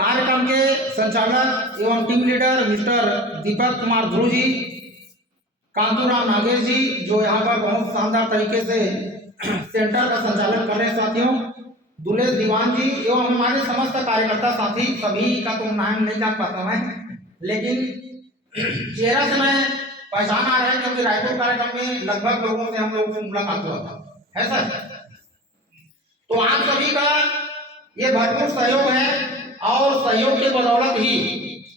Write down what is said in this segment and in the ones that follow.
कार्यक्रम के संचालक एवं team leader mister Deepak Kumar Dhruv ji, कांतूराम Nagesh जी जो यहाँ पर बहुत शानदार तरीके से सेंटर का संचालन कर रहे हैं साथियों, दुलेश दीवान जी एवं हमारे समस्त कार्यकर्ता साथी, सभी का तो नाम नहीं जान पाता मैं, लेकिन चेहरा से मैं पहचान आ रहा है क्योंकि रायपुर कार्यक्रम में लगभग लोगों से हम लोगों से मुलाकात हुआ था, है सर। तो आप सभी का ये भरपूर सहयोग है और सहयोग के बदौलत ही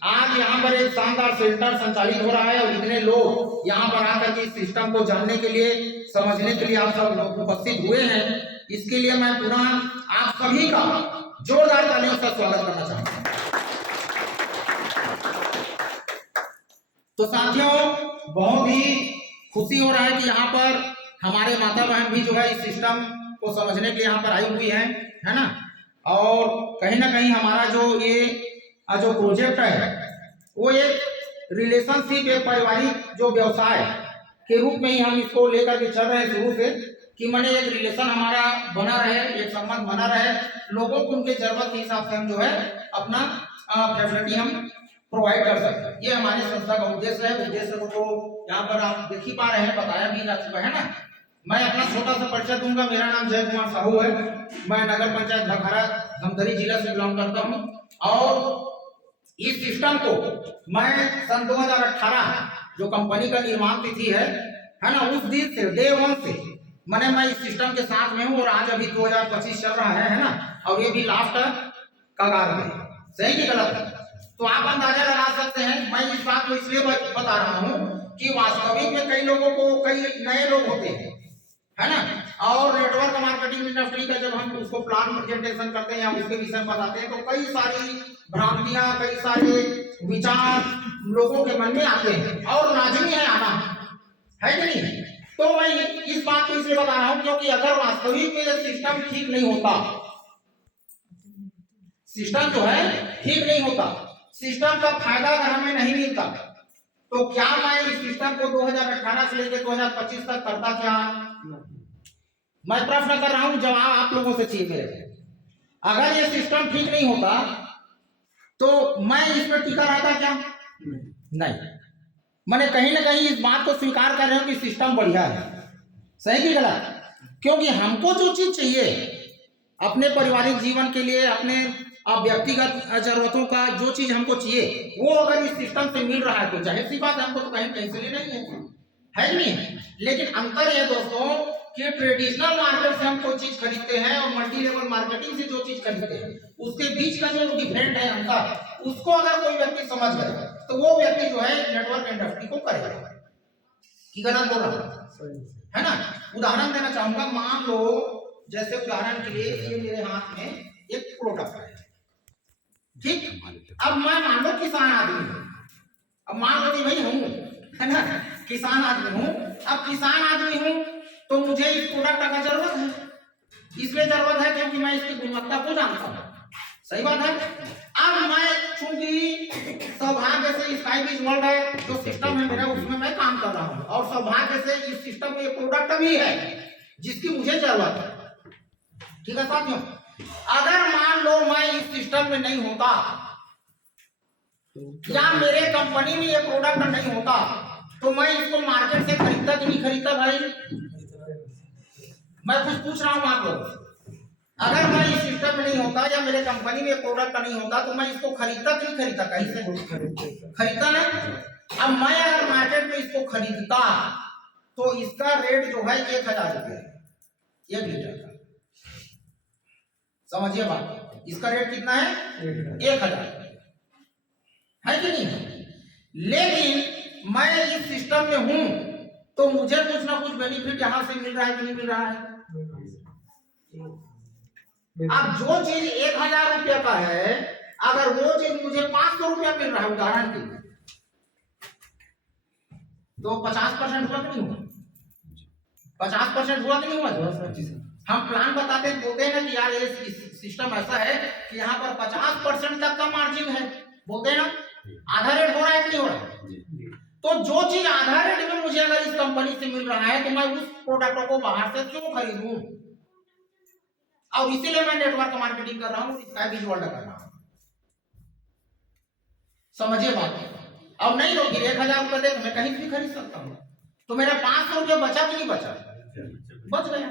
आज यहाँ पर एक शानदार सेंटर संचालित हो रहा है और इतने लोग यहाँ पर आकर के इस सिस्टम को जानने के लिए, समझने के लिए आप सब लोग उपस्थित हुए हैं। इसके लिए मैं पुनः आप सभी का जोरदार तालियों से स्वागत करना चाहता हूँ। तो साथियों, बहुत ही खुशी हो रहा है कि यहाँ पर हमारे माता बहन भी जो है इस सिस्टम को समझने के लिए यहाँ पर आई हुई है ना। और कहीं ना कहीं हमारा जो प्रोजेक्ट है वो एक रिलेशनशिप, एक पारिवारिक जो व्यवसाय के रूप में ही हम इसको लेकर के चल रहे हैं शुरू से, कि मैंने एक रिलेशन हमारा बना रहे, एक संबंध बना रहे, लोगों को उनके जरूरत के हिसाब से हम जो है अपना फैसिलिटी हम प्रोवाइड कर सकते हैं। ये हमारे संस्था का उद्देश्य है। उद्देश्य को तो यहाँ पर आप देख ही पा रहे हैं, बताया भी जा चुका है ना। मैं अपना छोटा सा परिचय दूंगा। मेरा नाम जय कुमार साहू है। मैं नगर पंचायत भखारा धमतरी जिला से बिलोंग करता हूँ और इस सिस्टम को मैं सन 2018 जो कंपनी का निर्माण तिथि है ना, उस दिन से डे 1 से मैं इस सिस्टम के साथ में हूँ और आज अभी 2025 चल रहा है ना, और ये भी लास्ट कगार में, सही कि गलत? तो आप अंदाजा लगा सकते हैं। मैं इस बात को इसलिए बता रहा हूँ कि वास्तविक में कई लोगों को, कई नए लोग होते हैं, है ना, और नेटवर्क मार्केटिंग इंडस्ट्री का जब हम उसको प्लान प्रेजेंटेशन करते हैं या उसके विषय में बताते हैं तो कई सारी भ्रांतियां, कई सारे विचार लोगों के मन में आते हैं और लाजमी है आना, है कि नहीं? तो मैं इस बात को इसलिए बता रहा हूं क्योंकि अगर वास्तविक में यह सिस्टम ठीक नहीं होता, सिस्टम जो है ठीक नहीं होता, सिस्टम का फायदा अगर हमें नहीं मिलता, तो क्या मैं इस सिस्टम को 2018 से लेकर 2025 तक करता क्या? मैं प्रश्न कर रहा हूं, जवाब आप लोगों से चाहिए मेरे। अगर ये सिस्टम ठीक नहीं होता तो मैं इसमें टिका रहता क्या? नहीं। मैंने कहीं ना कहीं इस बात को स्वीकार कर रहे हो कि सिस्टम बढ़िया है, सही कि गलत? क्योंकि हमको जो चीज चाहिए अपने पारिवारिक जीवन के लिए, अपने व्यक्तिगत जरूरतों का जो चीज हमको चाहिए वो अगर इस सिस्टम से मिल रहा है तो जाहिर सी बात है हमको तो कहीं से लेना ही है कि नहीं? लेकिन अंतर है दोस्तों कि ट्रेडिशनल मार्केट से हम कोई चीज खरीदते हैं और मल्टी लेवल मार्केटिंग से जो चीज खरीदते हैं उसके बीच का जो डिफरेंट है अंतर, उसको अगर कोई व्यक्ति समझ गया तो वो व्यक्ति जो है नेटवर्क इंडस्ट्री को करेगा। कि गलत बोल रहा है ना? उदाहरण देना चाहूंगा। मान लो, जैसे उदाहरण के लिए ये मेरे हाथ में एक प्रोडक्ट है, ठीक? अब मैं मान लो किसान आदमी हूँ, अब मान लो कि भाई हूँ, है ना, किसान आदमी हूँ। अब किसान आदमी हूँ तो मुझे इस प्रोडक्ट का जरूरत है, इसलिए जरूरत है क्योंकि मैं इसकी गुणवत्ता को जानता हूँ, सही बात है। अब मैं चूंकि सौभाग्य से स्काई बीज वर्ल्ड है जो सिस्टम है मेरा, उसमें मैं काम कर रहा हूँ और सौभाग्य से इस सिस्टम में ये प्रोडक्ट भी है जिसकी मुझे जरूरत है, ठीक है साथियों? अगर मान लो मैं इस सिस्टम में नहीं होता या मेरे कंपनी में ये प्रोडक्ट नहीं होता तो मैं इसको मार्केट से खरीदता कि नहीं खरीदता? भाई मैं कुछ पूछ रहा हूं आप लोग। अगर मैं इस सिस्टम में नहीं होता या मेरे कंपनी में प्रोडक्ट नहीं होता तो मैं इसको खरीदता कि नहीं खरीदता? कहीं से खरीदता ना। अब मैं अगर मार्केट में इसको खरीदता तो इसका रेट जो है 1000 रुपये 1 लीटर का, समझिए बात। इसका रेट कितना है? 1000, है कि नहीं? लेकिन मैं इस सिस्टम में हूं तो मुझे कुछ ना कुछ बेनिफिट यहां से मिल रहा है कि नहीं मिल रहा है? अब जो चीज 1000 रुपये का है, अगर वो चीज मुझे 500 रुपया मिल रहा है उदाहरण के लिए, तो 50% हुआ कि नहीं हुआ? 50% हुआ कि नहीं हुआ? हम प्लान बताते बोलते हैं ना कि यार ये सिस्टम ऐसा है कि यहाँ पर 50% तक का मार्जिन है, बोलते हैं ना, आधा रेट हो रहा है कि नहीं हो रहा है? तो जो चीज आधा रेट में मुझे अगर इस कंपनी से मिल रहा है तो मैं उस प्रोडक्ट को बाहर से क्यों खरीदूं? और इसीलिए मैं नेटवर्क मार्केटिंग कर रहा हूँ, स्काई बीज वर्ल्ड कर रहा हूँ। समझिए बात। अब नहीं तो फिर 1000 रुपये देख मैं कहीं भी खरीद सकता हूँ, तो मेरा 500 रुपये बचा कि नहीं बचा? बच गया।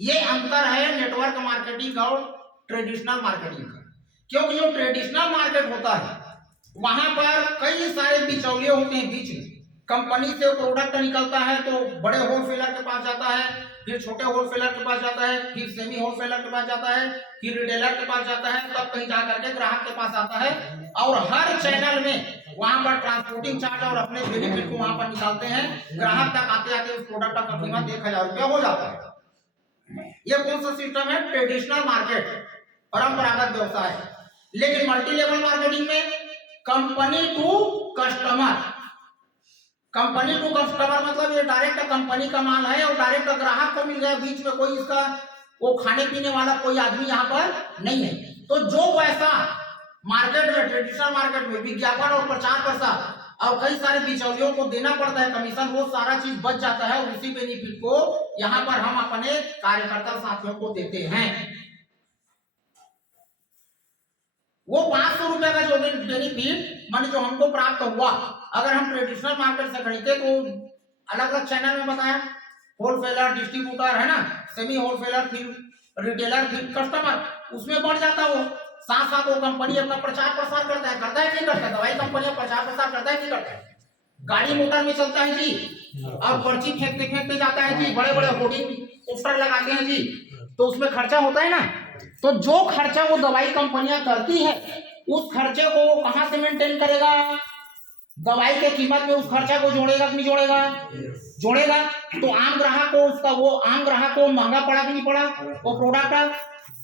ये अंतर है नेटवर्क मार्केटिंग और ट्रेडिशनल मार्केटिंग का। क्योंकि जो ट्रेडिशनल मार्केट होता है वहां पर कई सारे बिचौलिए होते हैं बीच में। कंपनी से प्रोडक्ट निकलता है तो बड़े होलसेलर के पास जाता है, फिर छोटे होलसेलर के पास जाता है, फिर सेमी होलसेलर के पास जाता है, फिर रिटेलर के पास जाता है, तब कहीं जा करके ग्राहक के पास आता है। और हर चैनल में वहां पर ट्रांसपोर्टिंग चार्ज और अपने बेनिफिट को वहां पर निकालते हैं। ग्राहक तक आते आते उस प्रोडक्ट का कीमत 1000 रुपया हो जाता है। ये कौन सा सिस्टम है? ट्रेडिशनल मार्केट, परंपरागत व्यवसाय। लेकिन मल्टी लेवल मार्केटिंग में company to customer, company to customer मतलब ये डायरेक्ट कंपनी का माल है और डायरेक्ट ग्राहक को मिल गया, बीच में कोई इसका वो खाने पीने वाला कोई आदमी यहाँ पर नहीं है। तो जो पैसा मार्केट में, ट्रेडिशनल मार्केट में विज्ञापन और प्रचार प्रसार और कई सारे बिचौलियों को देना पड़ता है कमीशन, वो सारा चीज बच जाता है और उसी बेनिफिट को यहाँ पर हम अपने कार्यकर्ता साथियों को देते हैं। वो 500 रुपए का जो बेनिफिट मान जो हमको प्राप्त हुआ, अगर हम ट्रेडिशनल मार्केट से खरीदते तो अलग अलग चैनल में बताया, होलसेलर, डिस्ट्रीब्यूटर है ना, सेमी होलसेलर, फिर रिटेलर, फिर कस्टमर, उसमें बढ़ जाता वो। साथ साथ वो कंपनी अपना प्रचार प्रसार करता है कि नहीं करता है? दवाई कंपनी प्रचार प्रसार करता है कि करता है? गाड़ी मोटर में चलता है जी, और पर्ची फेंकते फेंकते जाता है जी, बड़े बड़े होर्डिंग पोस्टर लगाते हैं जी, तो उसमें खर्चा होता है ना। तो जो खर्चा वो दवाई कंपनियां करती है, उस खर्चे को वो कहां से मेंटेन करेगा? दवाई के कीमत में उस खर्चा को जोड़ेगा कि नहीं जोड़ेगा? जोड़ेगा। तो आम ग्राहक को उसका वो आम ग्राहक को महंगा पड़ा कि नहीं पड़ा वो प्रोडक्ट?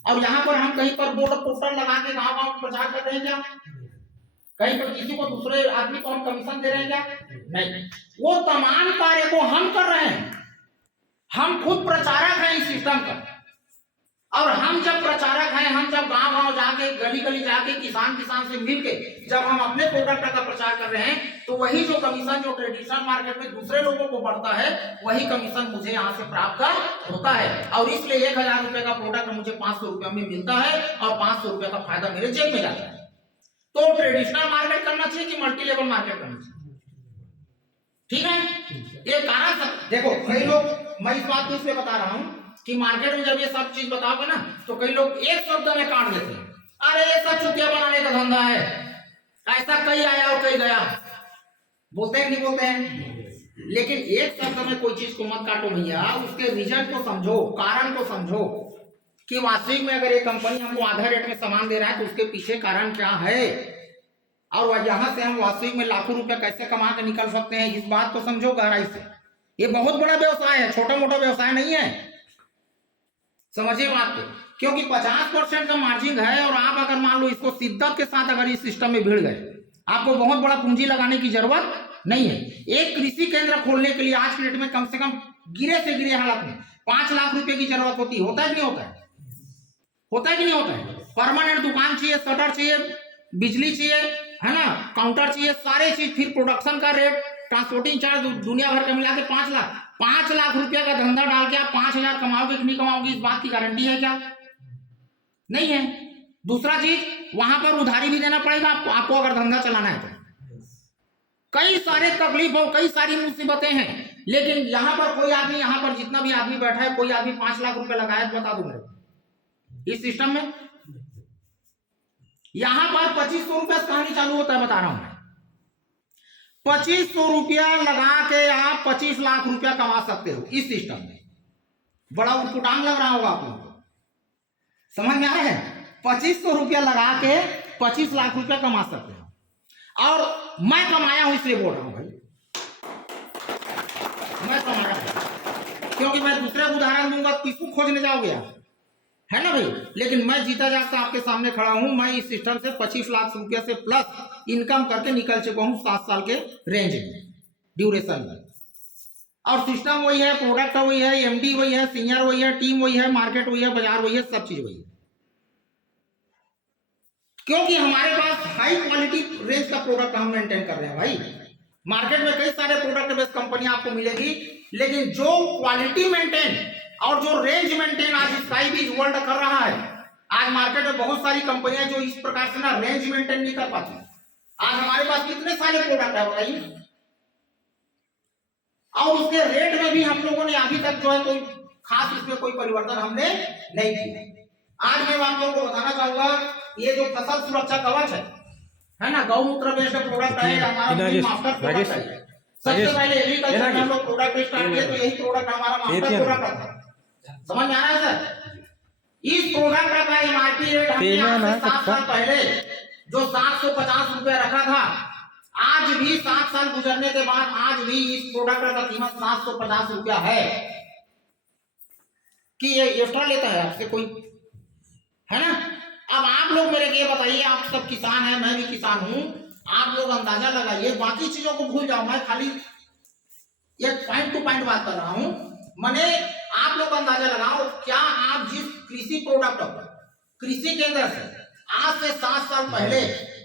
और यहाँ पर हम कहीं पर बोर्ड पोस्टर लगा के गाँव गाँव प्रचार कर रहे हैं क्या? कहीं पर किसी को दूसरे आदमी को हम कमीशन दे रहे हैं क्या? नहीं। वो तमाम कार्य को हम कर रहे हैं, हम खुद प्रचारक हैं इस सिस्टम का। और हम जब प्रचारक हैं, हम जब गांव गांव जाके, गली गली जाके, किसान किसान से मिलके जब हम अपने प्रोडक्ट का प्रचार कर रहे हैं, तो वही जो कमीशन जो ट्रेडिशनल मार्केट में दूसरे लोगों को बढ़ता है, वही कमीशन मुझे यहाँ से प्राप्त होता है। और इसलिए 1000 रुपए का प्रोडक्ट मुझे 500 रुपये में मिलता है और 500 रुपये का फायदा मेरे जेब में जाता है। तो ट्रेडिशनल मार्केट करना चाहिए कि मल्टी लेवल मार्केट करना चाहिए? ठीक है। ये कारण देखो, कई लोग, मैं इस बात को इसलिए बता रहा हूं कि मार्केट में जब ये सब चीज बताओगे ना, तो कई लोग एक शब्द में काट देते हैं, अरे ये सब चुतिया बनाने का धंधा है, ऐसा कहीं आया और कहीं गया, बोलते हैं नहीं बोलते हैं? लेकिन एक शब्द में कोई चीज को मत काटो भैया, उसके रीजन को समझो, कारण को समझो कि वास्तविक में अगर ये कंपनी हमको आधा रेट में सामान दे रहा है तो उसके पीछे कारण क्या है, और यहां से हम वास्तविक में लाखों रुपए कैसे कमा के निकल सकते हैं, इस बात को समझो गहराई से। ये बहुत बड़ा व्यवसाय है, छोटा मोटा व्यवसाय नहीं है, समझिए बात को। क्योंकि 50% का मार्जिन है और आप अगर मान लो इसको शिद्दत के साथ अगर इस सिस्टम में भिड़ गए, आपको बहुत बड़ा पूंजी लगाने की जरूरत नहीं है। एक कृषि केंद्र खोलने के लिए आज के डेट में कम से कम गिरे से गिरे हालत में 5 लाख रुपए की जरूरत होती है। होता है कि नहीं होता है? होता है कि नहीं होता है? परमानेंट दुकान चाहिए, शटर चाहिए, बिजली चाहिए, है ना, काउंटर चाहिए, सारे चीज, फिर प्रोडक्शन का रेट, ट्रांसपोर्टिंग चार्ज, दुनिया भर का मिला के 5 लाख रुपया का धंधा डाल के आप 5000 कमाओगे कि नहीं कमाओगे, इस बात की गारंटी है क्या? नहीं है। दूसरा चीज, वहां पर उधारी भी देना पड़ेगा आपको अगर धंधा चलाना है तो। कई सारे तकलीफ और कई सारी मुसीबतें हैं, लेकिन यहाँ पर कोई आदमी, यहाँ पर जितना भी आदमी बैठा है, कोई आदमी 5 लाख रुपए लगाया तो बता दो मेरे इस सिस्टम में। यहां पर 2500 रुपया कहानी चालू होता है, बता रहा हूं। 2500 रुपया लगा के आप 25 लाख रुपया कमा सकते हो इस सिस्टम में। बड़ा उटपुटांग लग रहा होगा आपको, समझ में आया है? 2500 रुपया लगा के 25 लाख रुपया कमा सकते हो। और मैं कमाया हूं इसलिए बोल रहा हूं भाई, मैं कमाया हूं, क्योंकि मैं दूसरे उदाहरण दूंगा तो किसको खोजने जाओगे आप, है ना भाई? लेकिन मैं जीता जागता आपके सामने खड़ा हूं। मैं इस सिस्टम से 25 लाख रुपया से प्लस इनकम करके निकल चुका हूं 7 साल के रेंज में, ड्यूरेशन में। और सिस्टम वही है, प्रोडक्ट वही है, एमडी वही है, सीनियर वही है, टीम वही है, मार्केट वही है, बाजार वही है, सब चीज वही है। क्योंकि हमारे पास हाई क्वालिटी रेंज का प्रोडक्ट हम मेंटेन कर रहे हैं भाई। मार्केट में कई सारे प्रोडक्ट बेस्ड कंपनियां आपको मिलेगी, लेकिन जो क्वालिटी मेंटेन और जो रेंज मेंटेन आज स्काईबीज वर्ल्ड कर रहा है, आज मार्केट में बहुत सारी कंपनियां जो इस प्रकार से ना रेंज मेंटेन नहीं कर पाती। आज हमारे पास कितने सारे प्रोडक्ट है बताइए, और उसके रेट में भी हम लोगों ने अभी तक जो है कोई खास इसमें कोई परिवर्तन हमने नहीं किया। आज मैं आप लोगों को बताना चाहूंगा, ये जो फसल सुरक्षा कवच है ना, गौमूत्र बेस्ड प्रोडक्ट है, हमारा मास्टर प्रोडक्ट है। सबसे पहले एग्रीकल्चर में हम लोग प्रोडक्ट स्टार्ट किए तो यही प्रोडक्ट हमारा मास्टर प्रोडक्ट था। समझ में आ रहा है सर? इस प्रोडक्ट का एमआरपी रेट हमने 7 साल पहले जो 750 रुपया रखा था, आज भी 7 साल गुजरने के बाद आज भी इस प्रोडक्ट का कीमत 750 रुपया है। कि ये एक्स्ट्रा लेता है आपसे कोई, है ना? अब आप लोग मेरे को ये बताइए, आप सब किसान हैं, मैं भी किसान हूं, आप लोग अंदाजा लगाइए, बाकी चीजों को भूल जाओ, मैं खाली एक पॉइंट टू पॉइंट बात कर रहा हूं। मैंने आप लोग अंदाजा लगाओ, क्या आप जिस कृषि प्रोडक्ट कृषि केंद्र से आज से 7 साल पहले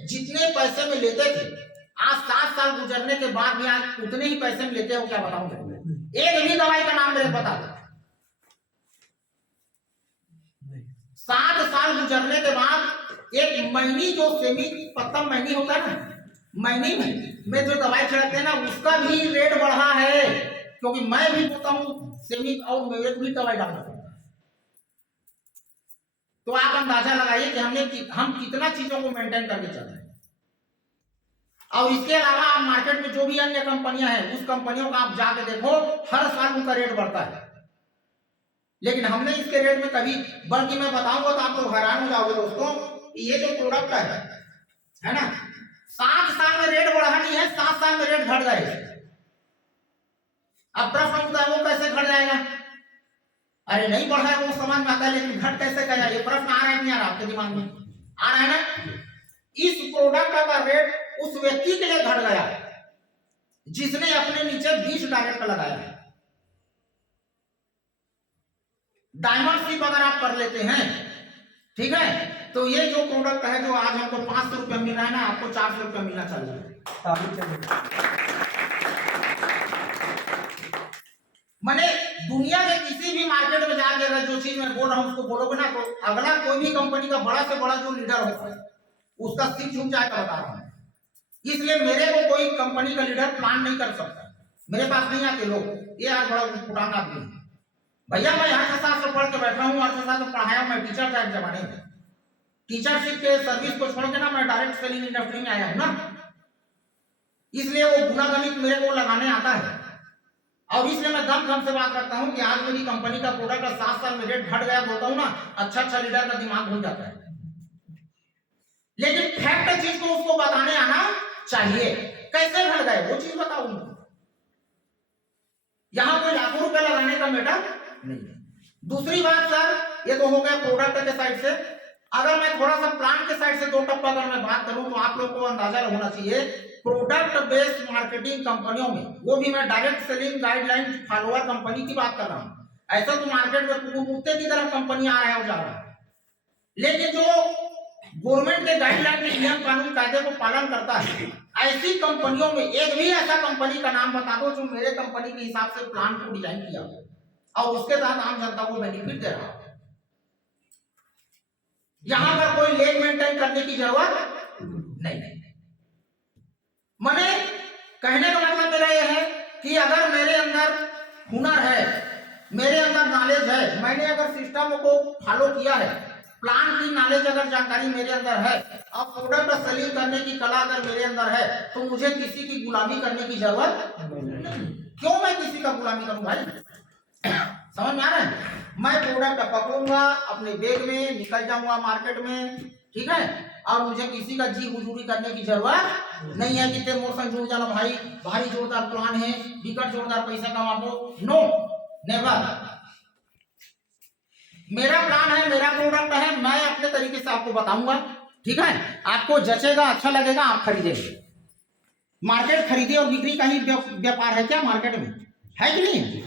जितने पैसे में लेते थे, आज 7 साल गुजरने के बाद भी आज उतने ही पैसे में लेते हो? क्या बताऊं? एक भी दवाई का नाम मेरे बता दो। 7 साल गुजरने के बाद एक महीनी जो सेमी पत्ता महीनी होता है ना, महीनी में जो दवाई छिड़कते हैं ना, उसका भी रेट बढ़ा है, क्योंकि मैं भी बोलता हूँ सेमी और मेरे को भी दवाई डालना पड़ता है। तो आप अंदाजा लगाइए कि हम कितना चीजों को मेंटेन करके चल रहे हैं। और इसके अलावा आप मार्केट में जो भी अन्य कंपनियां हैं, उस कंपनियों का आप जाके देखो, हर साल उनका रेट बढ़ता है, लेकिन हमने इसके रेट में कभी, बल्कि मैं बताऊंगा तो आप लोग हैरान हो जाओगे दोस्तों, ये जो प्रोडक्ट है ना, 7 साल में रेट बढ़ा नहीं है, 7 साल में रेट घट गए। अब प्रश्न उठता है वो कैसे घट जाएगा? अरे नहीं बढ़ा है वो समझ में आता है, लेकिन घट कैसे गया? ये प्रश्न आ रहा है नहीं आ रहा आपके दिमाग में? आ रहा है ना? इस प्रोडक्ट का रेट उस व्यक्ति के लिए घट गया जिसने अपने नीचे 20 डायरेक्ट लगाया है। डायमंड शिप अगर आप कर लेते हैं, ठीक है, तो ये जो प्रोडक्ट है जो आज हमको 500 रुपया मिल रहा है ना, आपको 400 रुपया मिलना चाहिए। मैंने दुनिया के किसी भी मार्केट में जाके अगर जो चीज मैं बोल रहा हूँ उसको बोलोगे ना, तो अगला कोई भी कंपनी का बड़ा से बड़ा जो लीडर होता है उसका सिर झुक जाएगा, बता रहा हूँ। इसलिए मेरे को कोई कंपनी का लीडर प्लान नहीं कर सकता, मेरे पास नहीं आते लोग, ये यार बड़ा पुराना आदमी है भैया, मैं अर्थशास्त्र पढ़ के बैठा हूँ, अर्थशास्त्र पढ़ाया मैं टीचर था एक जमाने में, टीचरशिप के सर्विस को छोड़ के ना मैं डायरेक्ट सेलिंग इंडस्ट्री में आया हूँ ना, इसलिए वो गुना गणित मेरे को लगाने आता है। और इसलिए मैं दम से बात करता हूँ कि आज मेरी कंपनी का प्रोडक्ट 7 साल में रेट घट गया, बोलता हूँ ना, अच्छा लीडर का दिमाग भूल जाता है, लेकिन फैक्ट चीज को उसको बताने आना चाहिए। कैसे घट गए वो चीज बताऊं, यहां कोई लाखों रुपए लगाने का मैटर नहीं है। दूसरी बात सर, ये तो हो गया प्रोडक्ट के साइड से। अगर मैं थोड़ा सा प्लान के साइड से 2 टप्पा अगर मैं बात करूं तो आप लोग को अंदाजा होना चाहिए, प्रोडक्ट बेस्ड मार्केटिंग कंपनियों में, वो भी मैं direct selling guideline follower company की बात कर रहा हूं। ऐसा तो मार्केट में कुत्ते की तरह कंपनी आ रहा है और जा रहा है, लेकिन जो गवर्नमेंट के गाइडलाइन के नियम कानून कायदे को पालन करता है, ऐसी कंपनियों में एक भी ऐसा कंपनी का नाम बता दो जो मेरे कंपनी के हिसाब से प्लान को डिजाइन किया और उसके तहत आम जनता को बेनिफिट दे रहा है। यहां पर कोई लेग मेंटेन करने की जरूरत नहीं। मैंने कहने का मतलब मेरा यह है कि अगर मेरे अंदर हुनर है, मेरे अंदर नॉलेज है, मैंने अगर सिस्टम को फॉलो किया है, प्लान की नॉलेज अगर जानकारी मेरे अंदर है और प्रोडक्ट सेलिंग करने की कला अगर मेरे अंदर है, तो मुझे किसी की गुलामी करने की जरूरत नहीं। क्यों मैं किसी का गुलामी करूं भाई? समझ में आ रहा है? मैं प्रोडक्ट पकड़ूंगा, अपने बैग में निकल जाऊंगा मार्केट में, ठीक है, और मुझे किसी का जी हुजूरी करने की जरूरत नहीं है कि ते मोर संग जुड़ जाना भाई, भारी जोरदार प्लान है, बिकट जोरदार पैसा कमाबो। No, never. मेरा प्लान है, मेरा प्रोडक्ट है, मैं अपने तरीके से आपको बताऊंगा, ठीक है, आपको जचेगा, अच्छा लगेगा, आप खरीदेंगे। मार्केट खरीदी और बिक्री का ही व्यापार है क्या मार्केट में, है कि नहीं?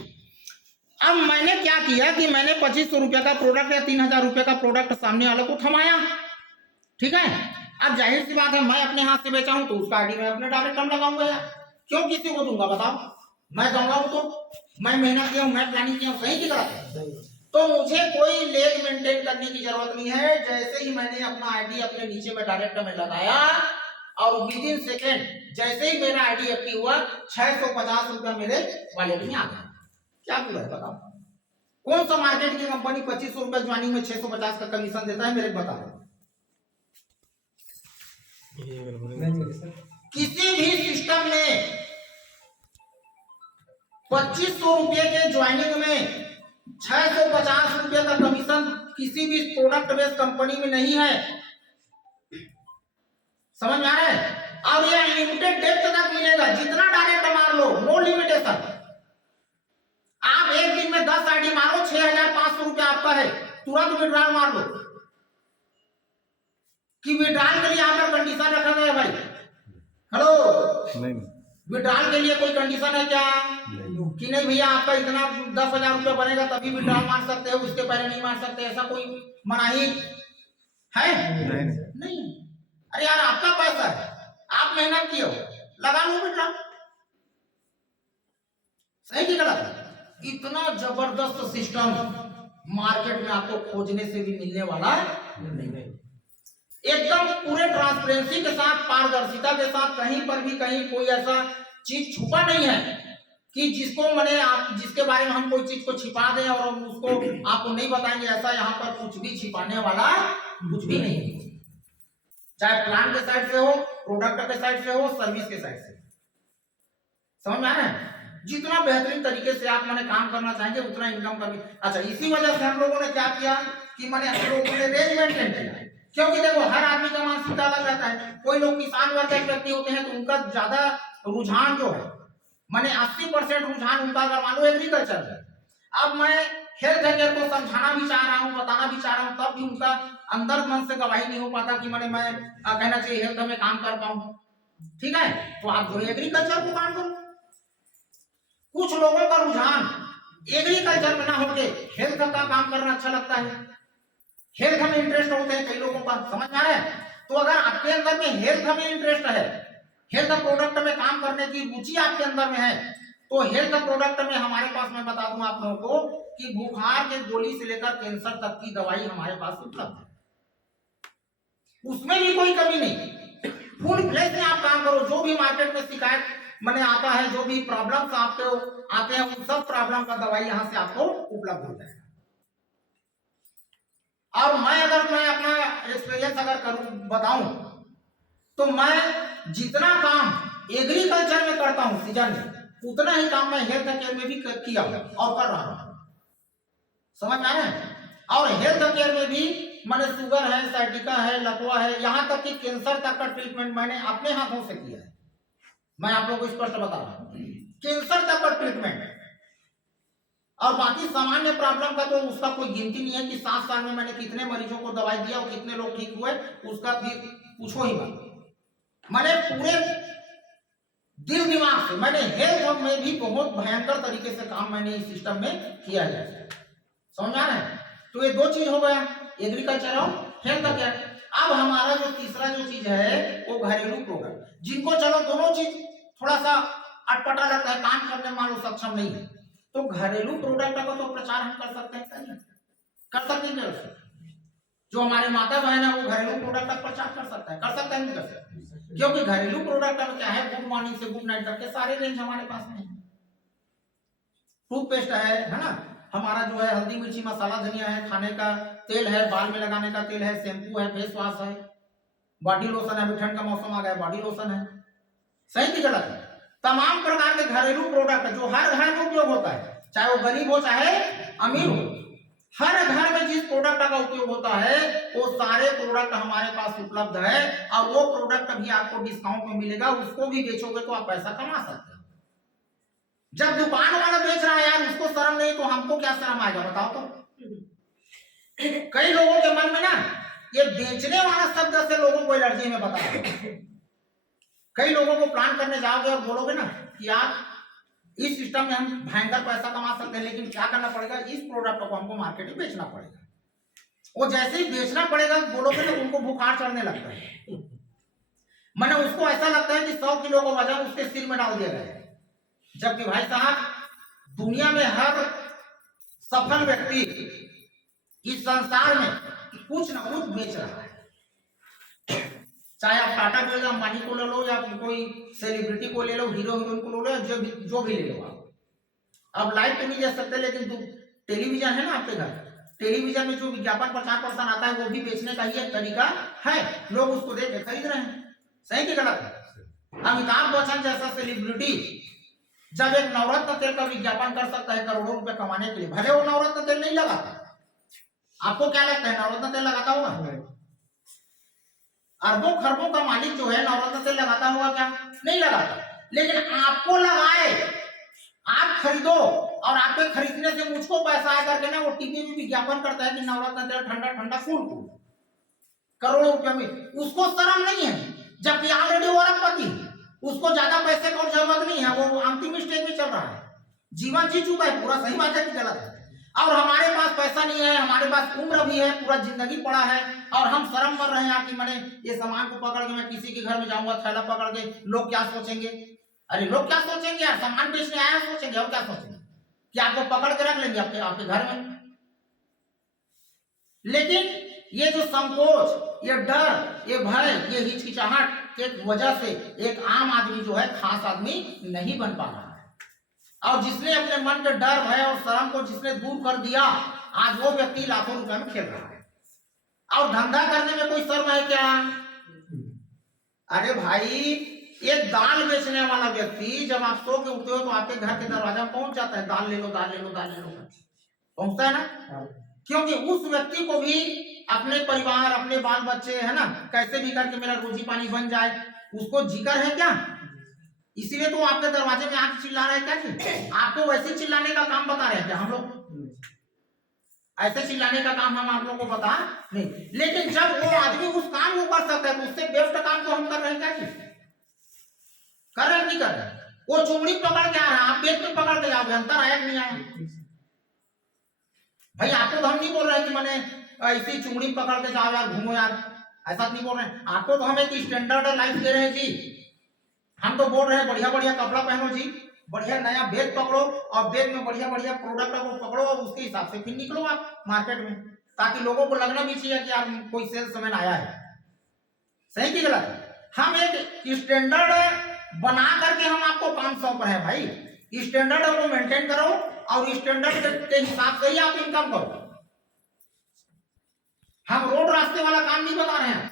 अब मैंने क्या किया कि मैंने 2500 रुपये का प्रोडक्ट या 3000 रुपये का प्रोडक्ट सामने वाले को थमाया, ठीक है। अब जाहिर सी बात है, मैं अपने हाथ से बेचा हूं तो उसका आईडी मैं अपने डायरेक्ट कम लगाऊंगा यार, क्यों किसी को दूंगा बताओ? मैं दूंगा तो मैं मेहनत किया हूं, मैं प्लानिंग किया हूं, सही की गलत? तो मुझे कोई लेग मेंटेन करने की जरूरत नहीं है। जैसे ही मैंने अपना आईडी अपने नीचे में डायरेक्ट में लगाया और विद इन सेकेंड जैसे ही मेरा आईडी एक्टिव हुआ 650 रुपया मेरे वॉलेट में आ गया। क्या पूरा है बताओ? कौन सा मार्केट की कंपनी 2500 रुपया ज्वाइनिंग में 650 का कमीशन देता है? मेरे बताओ। किसी भी सिस्टम में 2500 रुपये के ज्वाइनिंग में 650 रुपये का कमीशन किसी भी प्रोडक्ट बेस्ड कंपनी में नहीं है। समझ में आ रहा है? और ये अनलिमिटेड डेप्थ तक मिलेगा, जितना डायरेक्ट मार लो, नो लिमिटेशन। आप एक दिन में 10 आईडी मारो, 6500 रुपया आपका है, तुरंत विड्रॉल मार लो। कि विड्रॉल के लिए यहाँ पर कंडीशन रखा गया है भाई? हेलो, नहीं, विड्रॉल के लिए कोई कंडीशन है क्या? कि नहीं भैया आपका इतना 10,000 रुपया बनेगा तभी विड्रॉल मार सकते हो, उसके पहले नहीं मार सकते, ऐसा कोई मनाही है? नहीं। अरे यार आपका पैसा है, आप मेहनत किए हो, लगा लो विड्रॉल। सही कि गलत? इतना जबरदस्त सिस्टम मार्केट में आपको खोजने से भी मिलने वाला नहीं। एकदम पूरे ट्रांसपेरेंसी के साथ, पारदर्शिता के साथ, कहीं पर भी कहीं कोई ऐसा चीज छुपा नहीं है कि जिसको मैंने आप जिसके बारे में हम कोई चीज को छिपा दें और हम उसको आपको नहीं बताएंगे। ऐसा यहाँ पर कुछ भी छिपाने वाला कुछ भी नहीं है, चाहे प्लान के साइड से हो, प्रोडक्ट के साइड से हो, सर्विस के साइड से। समझ में आ रहा है? जितना बेहतरीन तरीके से आप मैंने काम करना चाहेंगे उतना इनकम का भी। अच्छा, इसी वजह से हम लोगों ने क्या किया कि मैंने हम लोगों ने रेंज मेंटेन किया, क्योंकि देखो हर आदमी का मानसिकता अलग रहता है। कोई लोग किसान वर्ग के व्यक्ति होते हैं तो उनका ज्यादा रुझान जो है, मैंने 80% रुझान उनका अगर मान लो एग्रीकल्चर है। अब मैं हेल्थ केयर को समझाना भी चाह रहा हूँ, बताना भी चाह रहा हूँ, तब भी उनका अंदर मन से गवाही नहीं हो पाता कि मैं कहना चाहिए हेल्थ में काम कर पाऊँ। ठीक है, तो आप जो एग्रीकल्चर को काम करो। कुछ लोगों का रुझान एग्रीकल्चर में ना होके हेल्थ का काम करना अच्छा लगता है, हेल्थ में इंटरेस्ट होते हैं कई लोगों का। समझ में आ रहा है? तो अगर आपके अंदर में हेल्थ में इंटरेस्ट है, हेल्थ प्रोडक्ट में काम करने की रुचि आपके अंदर में है, तो हेल्थ प्रोडक्ट में हमारे पास, मैं बता दूं आप लोगों को कि बुखार के गोली से लेकर कैंसर तक की दवाई हमारे पास उपलब्ध है, उसमें भी कोई कमी नहीं। फुल फ्लेज में आप काम करो। जो भी मार्केट में शिकायत मैंने आता है, जो भी प्रॉब्लम्स आपके आते हैं, उन सब प्रॉब्लम का दवाई यहां से आपको उपलब्ध हो जाएगा। और मैं अपना एक्सपीरियंस अगर करूं बताऊं तो मैं जितना काम एग्रीकल्चर में करता हूं सीजन में, उतना ही काम मैं हेल्थ केयर में भी किया और कर रहा हूं। समझ में आ रहा है? और हेल्थ केयर में भी मैंने शुगर है, साइटिका है, लकवा है, यहां तक कि कैंसर तक का ट्रीटमेंट मैंने अपने हाथों से किया है। मैं आप लोगों को स्पष्ट बता रहा हूं, कैंसर तक का ट्रीटमेंट। और बाकी सामान्य प्रॉब्लम का तो उसका कोई गिनती नहीं है कि 7 साल में मैंने कितने मरीजों को दवाई दिया और कितने लोग ठीक हुए, उसका भी पूछो ही मत। मैंने पूरे दिल दिमाग से, मैंने हेल्थ में भी बहुत भयंकर तरीके से काम मैंने इस सिस्टम में किया है। समझ आ रहा है? तो ये 2 चीज हो गया, एग्रीकल्चर और हेल्थ केयर। अब हमारा जो तीसरा जो चीज है वो घरेलू प्रोडक्ट, जिनको चलो दोनों चीज थोड़ा सा अटपटा लगता है, काम करने में मान लो सक्षम नहीं है, तो घरेलू प्रोडक्ट का तो प्रचार हम कर सकते हैं, कर सकते हैं। जो हमारे माता बहन है वो घरेलू प्रोडक्ट का प्रचार कर सकता है, नहीं कर सकता? क्योंकि घरेलू प्रोडक्ट में क्या है, गुड मॉर्निंग से गुड नाइट तक के सारे रेंज हमारे पास में है। टूथपेस्ट है ना, हमारा जो है हल्दी मिर्ची मसाला धनिया है, खाने का तेल है, बाल में लगाने का तेल है, शैम्पू है, फेस वॉश है, बॉडी लोशन है, अभी ठंड का मौसम आ गया, बॉडी लोशन है। सही की गलत है? तमाम प्रकार के घरेलू प्रोडक्ट जो हर घर में उपयोग होता है, चाहे वो गरीब हो चाहे अमीर हो, हर घर में जिस प्रोडक्ट का उपयोग होता है वो सारे प्रोडक्ट हमारे पास उपलब्ध है। और वो प्रोडक्ट भी आपको डिस्काउंट में मिलेगा, उसको भी बेचोगे तो आप पैसा कमा सकते हो। जब दुकान वाला बेच रहा है यार, उसको शर्म नहीं, तो हमको क्या शर्म आएगा बताओ? तो कई लोगों के मन में ना ये बेचने वाला शब्द से लोगों को एलर्जी में बता रहा है। कई लोगों को प्लान करने जाओगे और बोलोगे ना कि यार इस सिस्टम में हम भयंकर पैसा कमा सकते हैं, लेकिन क्या करना पड़ेगा, इस प्रोडक्ट को हमको मार्केट में बेचना पड़ेगा। वो जैसे ही बेचना पड़ेगा बोलोगे तो उनको बुखार चढ़ने लगता है। मैंने उसको ऐसा लगता है कि 100 किलो का वजन उसके सिर में डाल दिया गया है। जबकि भाई साहब, दुनिया में हर सफल व्यक्ति इस संसार में कुछ ना कुछ बेच रहा है, चाहे आप टाटा को ले लो, अंबानी को ले लो, या कोई सेलिब्रिटी को ले लो, हीरो हीरोइन को ले लो, जो भी ले लो आप। अब लाइव तो नहीं दे सकते, लेकिन टेलीविजन है ना आपके घर, टेलीविजन में जो विज्ञापन प्रचार प्रसार आता है वो भी बेचने का ही एक तरीका है, लोग उसको देख के खरीद रहे हैं। सही कि गलत है? अमिताभ बच्चन जैसा सेलिब्रिटी जब एक नवरत्न तेल का विज्ञापन कर सकता है करोड़ों रुपए कमाने के लिए, भले वो नवरत्न तेल नहीं लगाता, आपको क्या लगता है नवरत्न तेल लगाता होगा? अरबों खरबों का मालिक जो है नवरत्न तेल लगाता होगा क्या? नहीं लगाता। लेकिन आपको लगाए, आप खरीदो, और आपके खरीदने से मुझको पैसा आ करके ना वो टीवी में विज्ञापन करता है कि नवरत्न तेल ठंडा ठंडा कूल कूल, करोड़ों रुपए में, उसको शर्म नहीं है, जबकि ऑलरेडी वो अरबपति, उसको ज्यादा पैसे की जरूरत नहीं है, वो अंतिम स्टेज में चल रहा है, जीवन जी चुका है पूरा। सही बात है कि गलत है? और हमारे पास पैसा नहीं है, हमारे पास उम्र भी है, पूरा जिंदगी पड़ा है, और हम शर्म कर रहे हैं कि मैंने ये सामान को पकड़ के मैं किसी के घर में जाऊंगा थैला पकड़ के, लोग क्या सोचेंगे? अरे लोग क्या सोचेंगे यार, सामान बेचने आया सोचेंगे, और क्या सोचेंगे कि आपको पकड़ के रख लेंगे आपके घर में। लेकिन ये जो संकोच, ये डर, ये भय, ये हिचकिचाहट के वजह से एक आम आदमी जो है खास आदमी नहीं बन पा रहा है। और जिसने अपने मन के डर, भय और शर्म को जिसने दूर कर दिया, आज वो व्यक्ति लाखों रुपए में खेल रहा है। और धंधा करने में कोई शर्म है क्या? अरे भाई, एक दाल बेचने वाला व्यक्ति जब आप सो के उठते हो तो आपके घर के दरवाजा पहुंच जाता है, दाल ले लो, दाल ले लो, दाल ले लो, पहुंचता है ना? क्योंकि उस व्यक्ति को भी अपने परिवार, अपने बाल बच्चे, है ना, कैसे भी करके मेरा रोजी पानी बन जाए, उसको जिक्र है क्या? इसीलिए तो आपके दरवाजे में आके चिल्ला रहा है क्या जी? आपको वैसे चिल्लाने का काम बता रहे हैं क्या हम लोग? ऐसे चिल्लाने का काम हम आप लोगों को बता नहीं। लेकिन जब वो आदमी उस काम को कर सकता है तो उससे बेस्ट काम को हम कर रहे हैं क्या जी? कर रहे नहीं कर रहे? वो चुंगड़ी पकड़ के आ रहा है, आप पेट में पकड़ के जाओगे, अंतर आया कि नहीं आया? भाई आपको तो हम नहीं बोल रहे कि मैंने ऐसी चुंगड़ी पकड़ के जाओ यार, घूमो यार, ऐसा नहीं बोल रहे हैं। आपको तो हम एक स्टैंडर्ड लाइफ दे रहे हैं जी। हम तो बोल रहे हैं बढ़िया बढ़िया कपड़ा पहनो जी, बढ़िया नया बैग पकड़ो, और बैग में बढ़िया बढ़िया प्रोडक्ट को पकड़ो, और उसके हिसाब से फिर निकलो आप मार्केट में, ताकि लोगों को लगना भी चाहिए कि यार कोई सेल्समैन आया है। सही कि गलत? हम एक स्टैंडर्ड बना करके हम आपको काम सौंप रहे हैं भाई। स्टैंडर्ड को मेंटेन करो और स्टैंडर्ड के हिसाब से ही आप इनकम करो। हम रोड रास्ते वाला काम नहीं बता रहे हैं।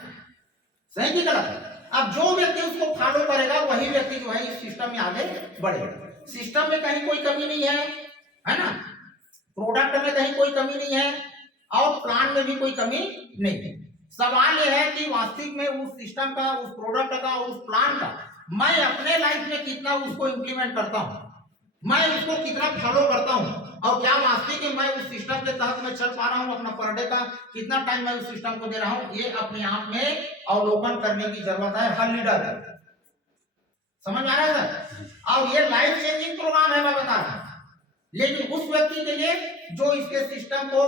सही कि गलत? अब जो व्यक्ति उसको फॉलो करेगा वही व्यक्ति जो है इस सिस्टम में आगे बढ़ेगा। सिस्टम में कहीं कोई कमी नहीं है ना, प्रोडक्ट में कहीं कोई कमी नहीं है, और प्लान में भी कोई कमी नहीं है। सवाल यह है कि वास्तविक में उस सिस्टम का, उस प्रोडक्ट का, उस प्लान का मैं अपने लाइफ में कितना उसको इंप्लीमेंट करता हूं, मैं उसको कितना फॉलो करता हूं, और क्या वास्तविक में मैं उस सिस्टम के तहत में चल पा रहा हूं, अपना पर डे का कितना टाइम मैं उस सिस्टम को दे रहा हूं, ये अपने आप में अवलोकन करने की जरूरत है हर लीडर है। समझ आ रहा है सर? और ये लाइफ चेंजिंग प्रोग्राम है, मैं बता रहा हूं, लेकिन उस व्यक्ति के लिए जो इसके सिस्टम को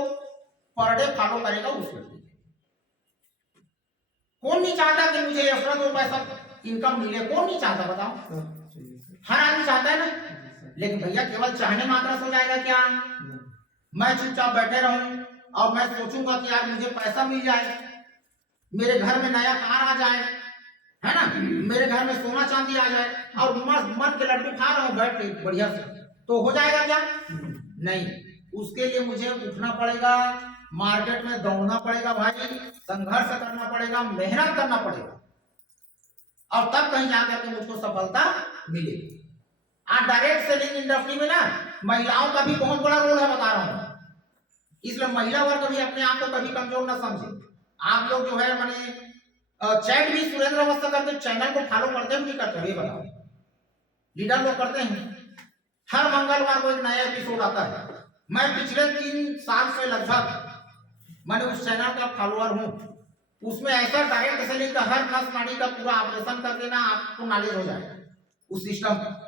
पर डे फॉलो करेगा, उस व्यक्ति। कौन नहीं चाहता कि मुझे एक्स्ट्रा 2 पैसा इनकम मिले? कौन नहीं चाहता बताओ? हर आदमी चाहता है ना। लेकिन भैया केवल चाहने मात्र से हो जाएगा क्या? मैं चुपचाप बैठे रहूं और मैं सोचूंगा कि यार मुझे पैसा मिल जाए, मेरे घर में नया कार आ जाए, है ना, मेरे घर में सोना चांदी आ जाए, और मन के लड्डू खा रहा हूं बैठ के बढ़िया से, तो हो जाएगा क्या? नहीं। उसके लिए मुझे उठना पड़ेगा, मार्केट में दौड़ना पड़ेगा भाई, संघर्ष करना पड़ेगा, मेहनत करना पड़ेगा, और तब कहीं जाकर के मुझको सफलता मिलेगी। आज डायरेक्ट सेलिंग इंडस्ट्री में ना महिलाओं का भी बहुत बड़ा रोल है, बता रहा हूं, इसलिए महिला वर्ग भी अपने आप को कभी कमजोर ना समझे। आप लोग जो है मैंने चैट भी सुरेंद्र अवस्था करके चैनल को फॉलो करते हैं, नहीं करते? ये बताओ, लीडर लोग करते हैं। हर मंगलवार को एक नया एपिसोड आता है। मैं पिछले 3 साल से लगभग मैंने उस चैनल का फॉलोअर हूं। उसमें ऐसा डायरेक्ट सेलिंग का हर नस नाड़ी का पूरा ऑपरेशन कर देना, आपको नॉलेज हो जाएगा उस सिस्टम का।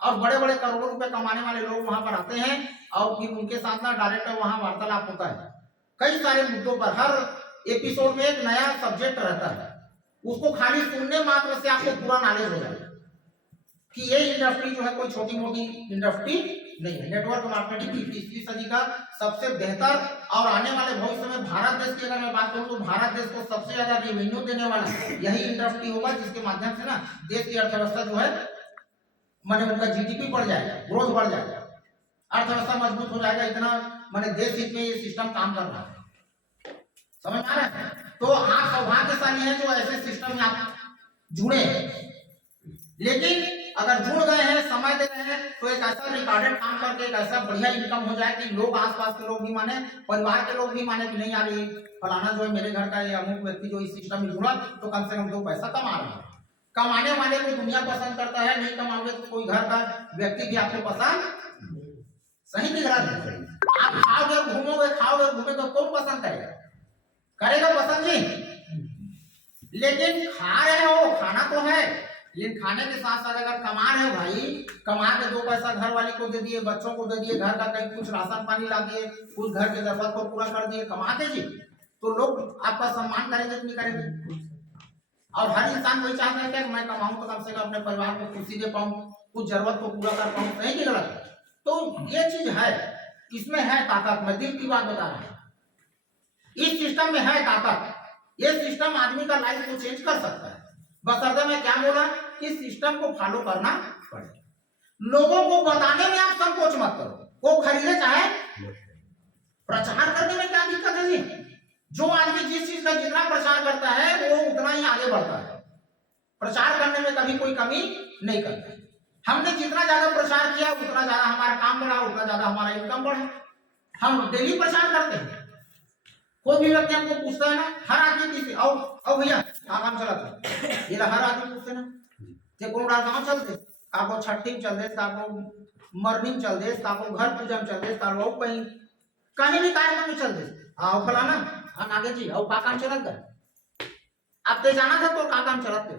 और बड़े बड़े करोड़ों रुपए कमाने वाले लोग वहां पर आते हैं, और फिर उनके साथ ना डायरेक्ट वहां वार्तालाप होता है कई सारे मुद्दों पर। हर एपिसोड में एक नया सब्जेक्ट रहता है, उसको खाली सुनने मात्र से आपको पूरा नॉलेज हो जाएगा कि ये इंडस्ट्री जो है कोई छोटी मोटी इंडस्ट्री नहीं है। नेटवर्क मार्केटिंग 21वीं सदी का सबसे बेहतर और आने वाले भविष्य में भारत देश की अगर मैं बात करूं तो भारत देश को सबसे ज्यादा रेवेन्यू देने वाला यही इंडस्ट्री होगा, जिसके माध्यम से ना देश की अर्थव्यवस्था जो है माने उनका जीडीपी बढ़ जाएगा, ग्रोथ बढ़ जाएगा, अर्थव्यवस्था मजबूत हो जाएगा। इतना माने देश हित में ये सिस्टम काम कर रहा है। समझ आ रहा है? तो आप सौभाग्यशाली हैं जो ऐसे सिस्टम में आप जुड़े। लेकिन अगर जुड़ गए हैं, समय दे रहे हैं, तो एक ऐसा रिकॉर्डेड काम करके एक ऐसा बढ़िया इनकम हो जाए कि लोग आसपास के लोग भी माने, परिवार के लोग भी माने कि नहीं यार ये फलाना जो है मेरे घर का ये अमुक व्यक्ति जो इस सिस्टम में जुड़ा तो कम से कम 2 पैसा कमा रहा है। कमाने वाले को दुनिया पसंद करता है, नहीं कमाओगे तो कोई घर का व्यक्ति भी आपको पसंद सही नहीं करा। आप खाओगे घूमोगे तो कौन पसंद करेगा? करेगा पसंद जी। लेकिन खा रहे हो, खाना तो है, लेकिन खाने के साथ साथ अगर कमा रहे हो भाई, कमा के 2 पैसा घर वाली को दे दिए, बच्चों को दे दिए, घर का कहीं कुछ राशन पानी ला दिए, कुछ घर के जरूरत को पूरा कर दिए, कमाते जी, तो लोग आपका सम्मान करेंगे कि नहीं करेंगे? और हर इंसान वही चाहता है कि मैं कमाऊं तो कम से कम अपने परिवार को खुशी दे पाऊं, कुछ जरूरत को पूरा कर पाऊं, सही नहीं गलत? तो ये चीज है, इसमें है ताकत। मैं दिल की बात बता रहा हूं, इस सिस्टम में है ताकत। ये सिस्टम आदमी का लाइफ को चेंज कर सकता है। बशर्ते मैं क्या बोला कि सिस्टम को फॉलो करना पड़े। लोगों को बताने में आप संकोच मत करो, वो खरीदे चाहे प्रचार करने में क्या दिक्कत है जी? जो आदमी जिस चीज का जितना प्रचार करता है वो उतना ही आगे बढ़ता है। प्रचार करने में कभी कोई कमी नहीं करता। हमने जितना ज्यादा प्रचार किया उतना ज्यादा हमारा काम बढ़ा, उतना ज्यादा हमारा इनकम बढ़ा। हम डेली प्रचार करते हैं। कोई भी व्यक्ति हमको पूछता है ना, हर आदमी किसी आओ भैया कहाँ काम चला था, ये हर आदमी पूछते ना कि कौन गाँव चल दे, काको छठी में चल दे, काको मरनी में चल दे, काको घर पूजा में चल दे, काको कहीं कहीं भी कार्यक्रम में चल दे, आओ फलाना हाँ आगे जी आओ का काम चलत गए, अब ते जाना था तो का काम चलत गए,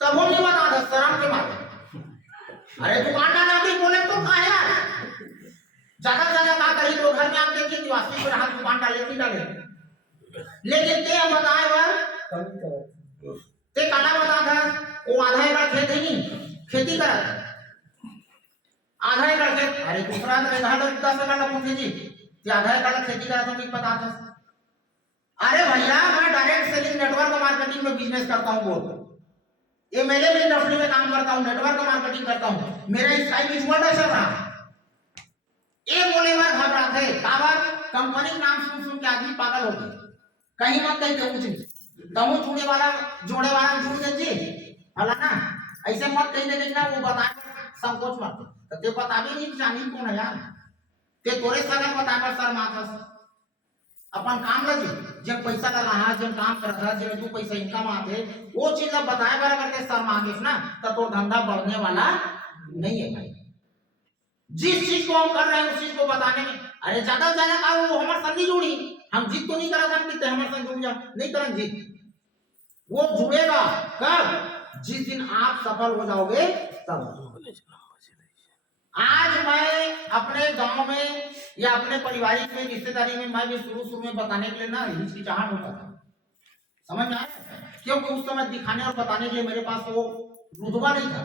तब वो नहीं बता था शर्म के मारे। अरे दुकानदार आके बोले तो का यार ज्यादा ज्यादा का करी तो घर में आप देखिए निवासी पर हाथ दुकान डाले नहीं डाले, लेकिन ते हम बताए बार ते काला बता था वो आधा एकड़ खेत है नहीं खेती करा आधा एकड़ खेत, अरे दूसरा तो 10 एकड़ पूछे जी कि आधा एकड़ खेती करा तो नहीं पता था। अरे भैया मैं डायरेक्ट सेलिंग नेटवर्क मार्केटिंग में बिजनेस करता हूँ, बोल ये मेरे भी इंडस्ट्री में काम करता हूँ, नेटवर्क मार्केटिंग करता हूँ, मेरा स्काई विजुअल चल रहा है। ये बोले बार घबरा थे काबर कंपनी नाम सुन के आदमी पागल हो गए, कहीं मत कहीं कहूँ जोड़े वाला जुड़ गए जी हला ना ऐसे मत कहीं देखना वो बताए संकोच मत तो ते बताबे नहीं जानी कौन है यार, ते तोरे सगन बताए सर माथस अपन काम लगे जब पैसा लगा है जब काम कर रहा जब 2 पैसा इनकम आते वो चीज बताए बार करके सर मांगे ना तो धंधा बढ़ने वाला नहीं है भाई। जिस चीज को हम कर रहे हैं उस चीज को बताने में अरे ज्यादा से ज्यादा का वो हमारे संग नहीं जुड़ी, हम जीत तो नहीं करा था कि हमारे संग जुड़ जा, नहीं करन जीत, वो जुड़ेगा कब? जिस दिन आप सफल हो जाओगे तब। आज मैं अपने गांव में या अपने पारिवारिक में रिश्तेदारी में मैं भी शुरू में बताने के लिए ना हिचकिचाहट होता था, समझ में आया? क्योंकि उस समय दिखाने और बताने के लिए मेरे पास वो रुतबा नहीं था।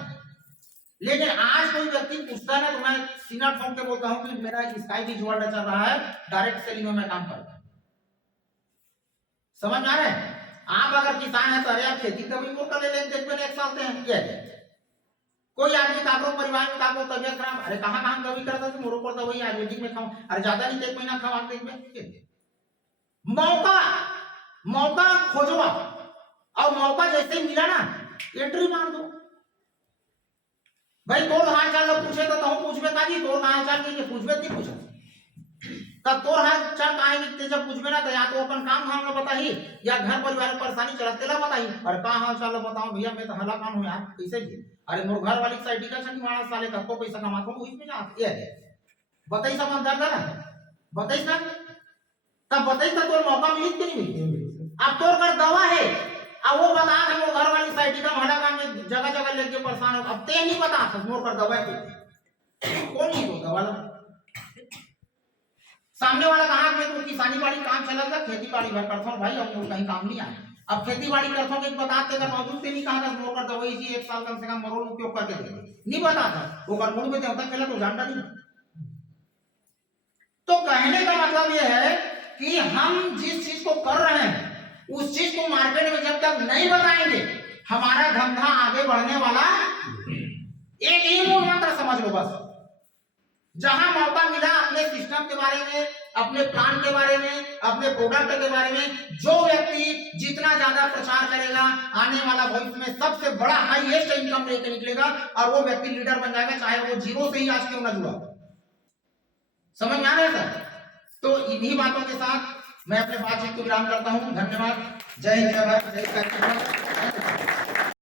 लेकिन आज कोई व्यक्ति पूछता है ना तो मैं सीना ठोक के बोलता हूँ कि मेरा स्काई विजुअल चल रहा है, डायरेक्ट सेलिंग में मैं काम करता हूँ। समझ में आ रहा है? आप अगर किसान है तो अरे आप खेती कभी कर ले लेंगे देखते एक साल हैं ये कोई आदमी काको परिवार में काको तबियत खराब, अरे कहाँ कभी करता तो मोरो पड़ता वही आयुर्वेदिक में खाऊं, अरे ज्यादा नहीं 1 महीना खाओ देख में मौका खोजवा और मौका जैसे मिला ना एंट्री मार दो। भाई तोर हाल चाल पूछे तो तुम पूछबे का जी, तोर हाल चाल के पूछबे नहीं पूछा तब तोर हाल चाल काहे कि जब पूछबे ना तो या तो अपन काम धाम में बताही या घर परिवार में परेशानी चलते ला बताही, और का हाल चाल बताओ भैया मैं तो हला काम हूं यार कैसे जी, अरे मोर घर वाली साइड का छनी मारा साले कब को पैसा कमाता हूं इसमें जा ये बताई सब अंदर ना बताई ना तब बताई तो तोर मौका मिली कि नहीं मिली। अब तोर कर दवा है अब वो बता दे वो घर वाली साइड का हला काम में जगह जगह लेके परेशान हो, अब ते नहीं बता सब मोर कर दवा है कौन नहीं तो दवा सामने वाला कहा मैं तो किसानी बाड़ी काम चला था खेती बाड़ी भर करता हूं भाई हम लोग कहीं काम नहीं आए, अब खेती बाड़ी करता हूं कि बताते अगर मौजूद से नहीं कहा था मोर कर दवाई जी 1 साल कम से कम मरोल उपयोग करके दे नहीं बताता वो कर मूड में देवता खेला तो जानता नहीं तो कहने का मतलब यह है कि हम जिस चीज को कर रहे हैं उस चीज को मार्केट में जब तक नहीं बताएंगे हमारा धंधा आगे बढ़ने वाला। एक ही मूल मंत्र समझ लो बस, जहां मौका मिला अपने सिस्टम के बारे में, अपने प्लान के बारे में, अपने प्रोडक्ट के बारे में जो व्यक्ति जितना ज्यादा प्रचार करेगा आने वाला भविष्य में सबसे बड़ा हाईएस्ट इनकम लेके निकलेगा और वो व्यक्ति लीडर बन जाएगा, चाहे वो जीरो से ही आज क्यों ना जुड़ा। समझ में आ रहा है सर? तो इन्हीं बातों के साथ मैं अपने बातचीत को विराम करता हूं। धन्यवाद। जय हिंद, जय भारत, जय।